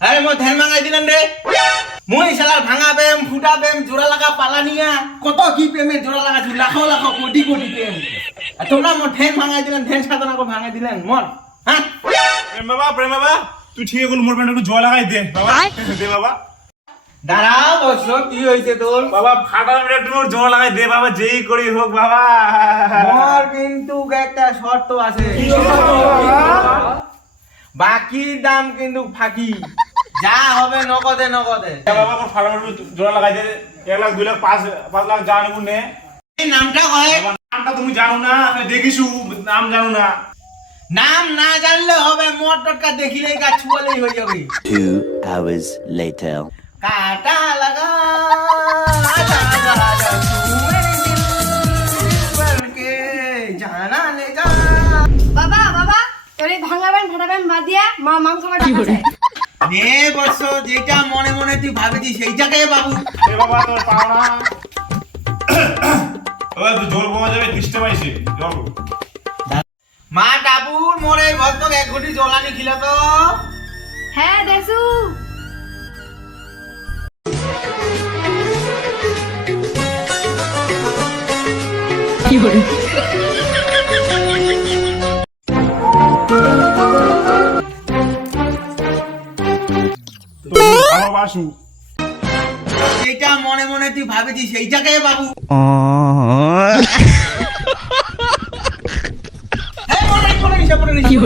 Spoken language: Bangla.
আরে মই ধ্যান মাঙাই দিলেন রে মই শালার ভাঙা প্রেম ফুটা প্রেম জোড়া লাগা পালানিয়া। কত কি প্রেমের জোড়া লাগাছি লাখ লাখ কোটি কোটি প্রেম আর তোমরা মোর ধ্যান ভাঙাই দিলেন ধ্যান সাধনা করে ভাঙাই দিলেন। মন হ্যাঁ প্রেম বাবা প্রেম বাবা তুই ঠিক এখন মোর প্যান্ট একটু জল লাগাই দে বাবা। দে বাবা। দাঁড়াও বস কি হয়েছে তোর বাবা ফাটা লাগাই দে বাবা যেই করি হোক বাবা। মোর কিন্তু একটা শর্ত আছে। বাকির দাম কিন্তু ফাঁকি। যা হবে নগদে নগদে। বাবা মেরে লাগাই দে। এক লাখ দুই লাখ পাঁচ পাঁচ লাখ যা নেব নে। এই নামটা হয়? নামটা তুমি জানো না দেখিছু নাম জানো না। নাম না জানলে হবে মোট টটকা দেখিলেই গা ছুয়ালেই হয়ে যাবে। Two hours later. কাটা লাগা জানা যা। তোর এই ভাঙাবেন ফাটাবেন বাদ দিয়া মা মাংস কাটা খাচ্ছে। নে বৎস যেটা মনে মনে তুই ভাবেছিস সেইটাকে বাবু। এ বাবা তোর পাও না বাবা তুই জল পাওয়া যাবে তিরিশটা পাইছে জল মা টাপুর মোরে ভক্তক এক ঘটি জলানি খিল তো। হ্যাঁ দেসু ভালোবাসু। এইটা মনে মনে তুই ভাবেছিস সেইটাকে বাবু। কি মনে, মনে মনে নিশা।